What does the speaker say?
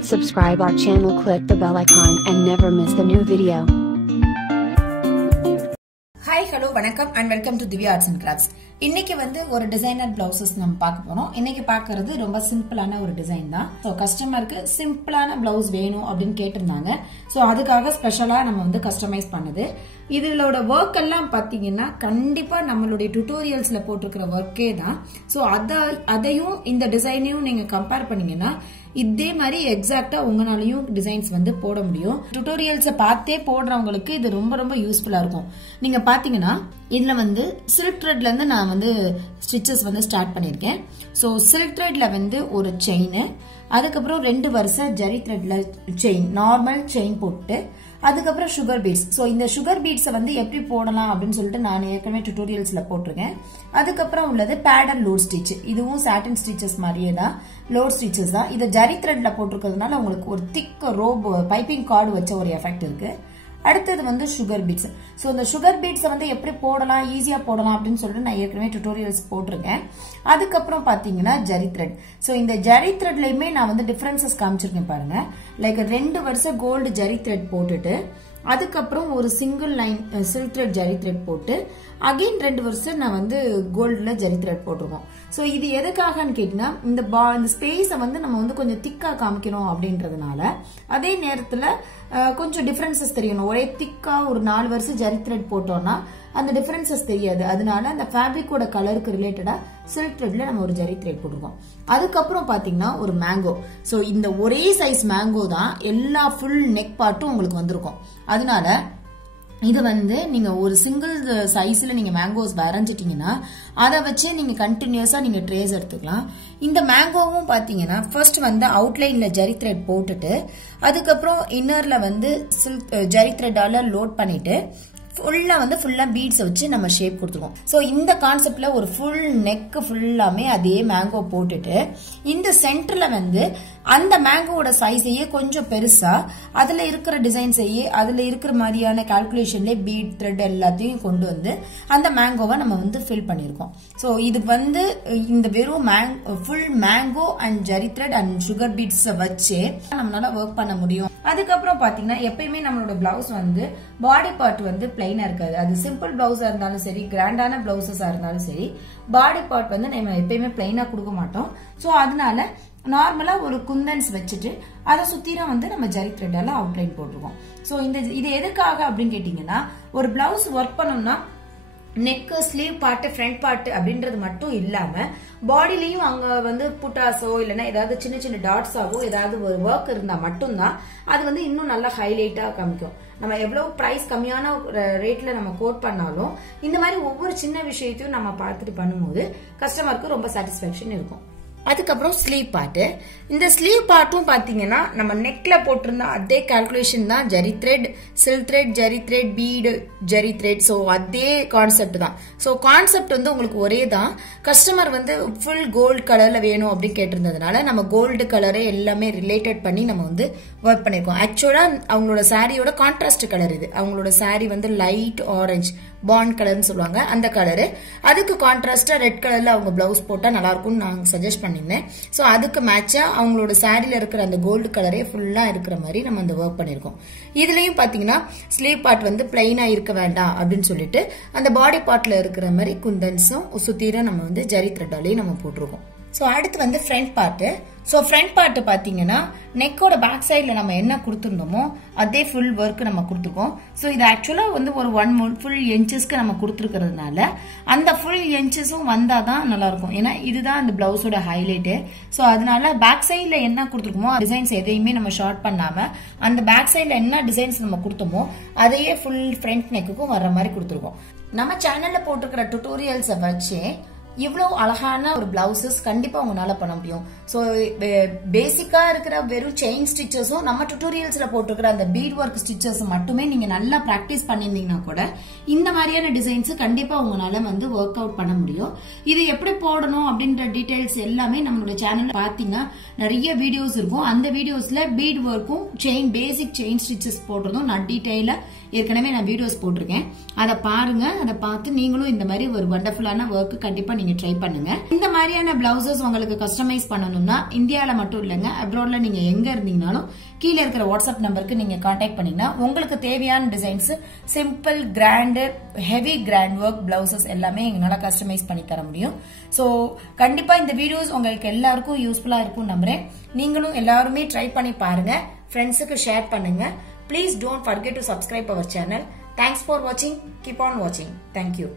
Must subscribe our channel, click the bell icon and never miss the new video. Hi, hello, vanakkam and welcome to Dhivya Arts and Crafts. இன்னைக்கு வந்து ஒரு designer blouses நம்ம பார்க்க போறோம். இன்னைக்கு பார்க்கிறது ரொம்ப சிம்பிளான ஒரு டிசைன் தான். சோ கஸ்டமருக்கு சிம்பிளான blouse வேணும் அப்படினு கேட்டிருந்தாங்க. சோ அதுக்காக ஸ்பெஷலா நம்ம வந்து கஸ்டமைஸ் பண்ணது. இதோட வர்க் எல்லாம் பாத்தீங்கன்னா கண்டிப்பா நம்மளுடைய டுட்டோரியல்ஸ்ல போட்டுக்கிற வர்க்கே தான். சோ அதையும் இந்த டிசைனையும் நீங்க கம்பேர் பண்ணீங்கன்னா இதே மாதிரி எக்ஸாக்ட்டா உங்களாலயும் டிசைன்ஸ் வந்து போட முடியும். டுட்டோரியல்ஸை பார்த்தே போடுறவங்களுக்கு இது ரொம்ப ரொம்ப யூஸ்ஃபுல்லா இருக்கும். நீங்க பாத்தீங்கன்னா இதுல வந்து சில்க் த்ரெட்ல இருந்து நான் வந்து ஸ்டிச்சஸ் வந்து ஸ்டார்ட் பண்ணிருக்கேன். சோ சில்க் த்ரெட்ல வந்து ஒரு செயின், அதுக்கப்புறம் 2 வரிசை ஜரி த்ரெட்ல செயின், நார்மல் செயின் போட்டு அதுக்கப்புறம் சுகர் பீட்ஸ். சோ இந்த சுகர் பீட்ஸை வந்து எப்படி போடலாம் அப்படின்னு சொல்லிட்டு நான் ஏற்கனவே டுட்டோரியல்ஸ்ல போட்டிருக்கேன். அதுக்கப்புறம் உள்ளது பேடல் லோட் ஸ்டிச். இதுவும் சாட்டின் ஸ்டிச்சஸ் மாதிரியே தான், லோட் ஸ்டிச்சஸ் தான். இதை ஜரி த்ரெட்ல போட்டிருக்கிறதுனால உங்களுக்கு ஒரு திக் ரோப் பைப்பிங் கார்டு வச்ச ஒரு எஃபெக்ட் இருக்கு. அடுத்தது வந்து சுகர் பீட்ஸ். சோ இந்த சுகர் பீட்ஸை வந்து எப்படி போடலாம், ஈஸியா போடலாம் அப்படின்னு சொல்லிட்டு நான் ஏற்கனவே டுட்டோரியல்ஸ் போட்டிருக்கேன். அதுக்கப்புறம் பாத்தீங்கன்னா ஜரி த்ரெட். சோ இந்த ஜரி த்ரெட்லயுமே நான் வந்து டிஃபரன்சஸ் காமிச்சிருக்கேன் பாருங்க. லைக் 2 வருஷம் கோல்டு ஜரி த்ரெட் போட்டுட்டு அதுக்கப்புறம் ஒரு single line silk thread zari thread போட்டு அகைன் 2 வருஷம் நான் வந்து கோல்டுல ஜரி த்ரெட் போட்டிருக்கோம். சோ இது எதுக்காகன்னு கேட்டீங்கன்னா இந்த ஸ்பேஸை வந்து நம்ம வந்து கொஞ்சம் திக்கா காமிக்கணும் அப்படின்றதுனால, அதே நேரத்துல கொஞ்சம் டிஃபரன்சஸ் தெரியணும். ஒரே திக்கா ஒரு 4 வருஷம் ஜரி த்ரெட் போட்டோம்னா அந்த டிஃபரன்சஸ் தெரியாது. அதனால அந்த ஃபேப்ரிக்கோட கலருக்கு ரிலேட்டடா சில்க் த்ரெட்ல நம்ம ஒரு ஜரி த்ரெட் போட்டிருக்கோம். அதுக்கப்புறம் பாத்தீங்கன்னா ஒரு மேங்கோ. சோ இந்த ஒரே சைஸ் மேங்கோ தான் எல்லா ஃபுல் நெக் பார்ட்டும் உங்களுக்கு வந்திருக்கும். அதனால இது வந்து நீங்க ஒரு சிங்கிள் சைஸ்ல நீங்க மேங்கோஸ் வரைஞ்சிட்டீங்கன்னா அதை வச்சு நீங்க கண்டினியூஸா நீங்க ட்ரேஸ் எடுத்துக்கலாம். இந்த மேங்கோவும் பாத்தீங்கன்னா ஃபர்ஸ்ட் வந்து அவுட்லைன்ல ஜரி த்ரெட் போட்டுட்டு அதுக்கப்புறம் இன்னர்ல வந்து சில்க் ஜரி த்ரெட்டால லோட் பண்ணிட்டு ஃபுல்லா பீட்ஸ் வச்சு நம்ம ஷேப் கொடுத்துருவோம். சோ இந்த கான்செப்ட்ல ஒரு ஃபுல் நெக் ஃபுல்லாமே அதே மேங்கோ போட்டுட்டு இந்த சென்டர்ல வந்து அந்த மேங்கோட சைஸையே கொஞ்சம் பெருசா அதுல இருக்கிற டிசைன்ஸையே அதுல இருக்கிற மாதிரியான கால்குலேஷன்ல பீட் த்ரெட் எல்லாத்தையும் கொண்டு வந்து அந்த மேங்கோவை நம்ம வந்து ஃபில் பண்ணிருக்கோம். சோ இது வந்து இந்த வெறும் full mango and zari thread and sugar beads வச்சு நம்மளால ஒர்க் பண்ண முடியும். அதுக்கப்புறம் பாத்தீங்கன்னா எப்பயுமே நம்மளோட பிளவுஸ் வந்து பாடி பார்ட் வந்து பிளைனா இருக்காது. அது சிம்பிள் பிளவுஸா இருந்தாலும் சரி, கிராண்டான பிளவுசஸா இருந்தாலும் சரி, பாடி பார்ட் வந்து நம்ம எப்பயுமே பிளைனா கொடுக்க மாட்டோம். சோ அதனால நார்மலா ஒரு குந்தன்ஸ் வச்சுட்டு அதை சுத்திரம் வந்து நம்ம ஜரி த்ரெட்டால அவுட்லைன் போட்டுருவோம். சோ இது எதுக்காக அப்படின்னு கேட்டீங்கன்னா, ஒரு பிளவுஸ் ஒர்க் பண்ணோம்னா neck, sleeve part, front part அப்படின்றது மட்டும் இல்லாம பாடிலையும் அங்க வந்து புட்டாஸோ இல்லைன்னா ஏதாவது சின்ன சின்ன டாட்ஸாவோ ஏதாவது ஒரு ஒர்க் இருந்தா மட்டும்தான் அது வந்து இன்னும் நல்லா ஹைலைட்டா காமிக்கும். நம்ம எவ்வளவு பிரைஸ் கம்மியான ரேட்ல நம்ம கோட் பண்ணாலும் இந்த மாதிரி ஒவ்வொரு சின்ன விஷயத்தையும் நம்ம பார்த்துட்டு பண்ணும்போது கஸ்டமருக்கு ரொம்ப சாட்டிஸ்பாக்சன் இருக்கும். அதுக்கப்புறம் ஸ்லீவ் பார்ட். இந்த ஸ்லீவ் பார்ட்டும் பாத்தீங்கன்னா நம்ம நெக்ல போட்டிருந்த அதே கால்குலேஷன் தான். Zari thread, silk thread, zari thread, bead, zari thread. So அதே கான்செப்ட் தான். சோ கான்செப்ட் வந்து உங்களுக்கு ஒரே தான். கஸ்டமர் வந்து ஃபுல் கோல்டு கலர்ல வேணும் அப்படின்னு கேட்டிருந்ததுனால நம்ம கோல்டு கலரை எல்லாமே ரிலேட்டட் பண்ணி நம்ம வந்து ஒர்க் பண்ணிருக்கோம். ஆக்சுவலா அவங்களோட சாரியோட கான்ட்ராஸ்ட் கலர் இது. அவங்களோட சாரி வந்து லைட் ஆரஞ்சு பாண்ட் கலர்னு சொல்லுவாங்க, அந்த கலரு. அதுக்கு கான்ட்ராஸ்டா ரெட் கலர்ல அவங்க பிளவுஸ் போட்டா நல்லா இருக்கும்னு நான் சஜஸ்ட் பண்ணிருந்தேன். சோ அதுக்கு மேட்சா அவங்களோட சாரியில இருக்கிற அந்த கோல்டு கலரே ஃபுல்லா இருக்கிற மாதிரி நம்ம அந்த ஒர்க் பண்ணிருக்கோம். இதுலயும் பாத்தீங்கன்னா ஸ்லீவ் பார்ட் வந்து பிளைனா இருக்க வேண்டாம் அப்படின்னு சொல்லிட்டு அந்த பாடி பார்ட்ல இருக்கிற மாதிரி குந்தன்ஸும் சுத்தீர நம்ம வந்து ஜரி த்ரெட்டாலையும் நம்ம போட்டிருக்கோம். சோ அடுத்து வந்து front part. So front part பாத்தீங்கன்னா நெக்கோட பேக் சைட்ல நம்ம என்ன கொடுத்திருந்தோமோ அதே ஃபுல் ஒர்க் நம்ம கொடுத்துருக்கோம். சோ இது ஆக்சுவலா வந்து ஒரு 1 ஃபுல் இன்ச்சஸ்க்கு நம்ம கொடுத்துருக்கிறதுனால அந்த ஃபுல் இன்ச்சஸும் வந்தாதான் நல்லா இருக்கும். ஏன்னா இதுதான் அந்த பிளவுஸோட ஹைலைட். சோ அதனால பேக் சைட்ல என்ன கொடுத்துருக்கோமோ டிசைன்ஸ் எதையுமே நம்ம ஷார்ட் பண்ணாம அந்த பேக் சைட்ல என்ன டிசைன்ஸ் நம்ம கொடுத்தோமோ அதையே ஃபுல் ஃப்ரண்ட் நெக்குக்கும் வர்ற மாதிரி கொடுத்துருக்கோம். நம்ம சேனல்ல போட்டிருக்கிற டுட்டோரியல்ஸை வச்சு இவ்வளவு அழகான ஒரு பிளவுசஸ் கண்டிப்பா உங்களால பண்ண முடியும். சோ பேசிக்கா இருக்கிற வெறும் செயின் ஸ்டிச்சஸும் நம்ம டுட்டோரியல்ஸ்ல போட்டுக்கிற அந்த பீட் ஒர்க் ஸ்டிச்சஸ் மட்டுமே நீங்க நல்லா பிராக்டிஸ் பண்ணிருந்தீங்கன்னா கூட இந்த மாதிரியான டிசைன்ஸ் கண்டிப்பா உங்களால வந்து ஒர்க் அவுட் பண்ண முடியும். இது எப்படி போடணும் அப்படின்ற டீடைல்ஸ் எல்லாமே நம்மளோட சேனல்ல பாத்தீங்கன்னா நிறைய வீடியோஸ் இருக்கும். அந்த வீடியோஸ்ல பீட் ஒர்க்கும் பேசிக் செயின் ஸ்டிச்சஸ் போடுறதும் நான் டீடைலா ஏற்கனவே நான் வீடியோஸ் போட்டிருக்கேன். அதை பாருங்க. அதை பார்த்து நீங்களும் இந்த மாதிரி ஒரு வண்டர்ஃபுல்லான ஒர்க் கண்டிப்பா நீங்க நீங்க ட்ரை பண்ணுங்க. இந்த மாதிரியான பிளவுசஸ் உங்களுக்கு கஸ்டமைஸ் பண்ணணும்னா இந்தியால மட்டும் இல்லங்க, அப்ராட்ல நீங்க எங்க இருந்தீங்கனாலும் கீழே இருக்கிற வாட்ஸ்அப் நம்பருக்கு நீங்க கான்டாக்ட் பண்ணீங்கன்னா உங்களுக்கு தேவையான designs, simple, grand, heavy grand work blouses எல்லாமே எங்களால கஸ்டமைஸ் பண்ணி தர முடியும். சோ கண்டிப்பா இந்த வீடியோஸ் உங்களுக்கு எல்லாருக்கும் யூஸ்ஃபுல்லா இருக்கும் நம்புறேன். நீங்களும் எல்லாருமே ட்ரை பண்ணி பாருங்க, ஃப்ரெண்ட்ஸுக்கு ஷேர் பண்ணுங்க. Please don't forget to subscribe our channel. Thanks for watching. Keep on watching. Thank you.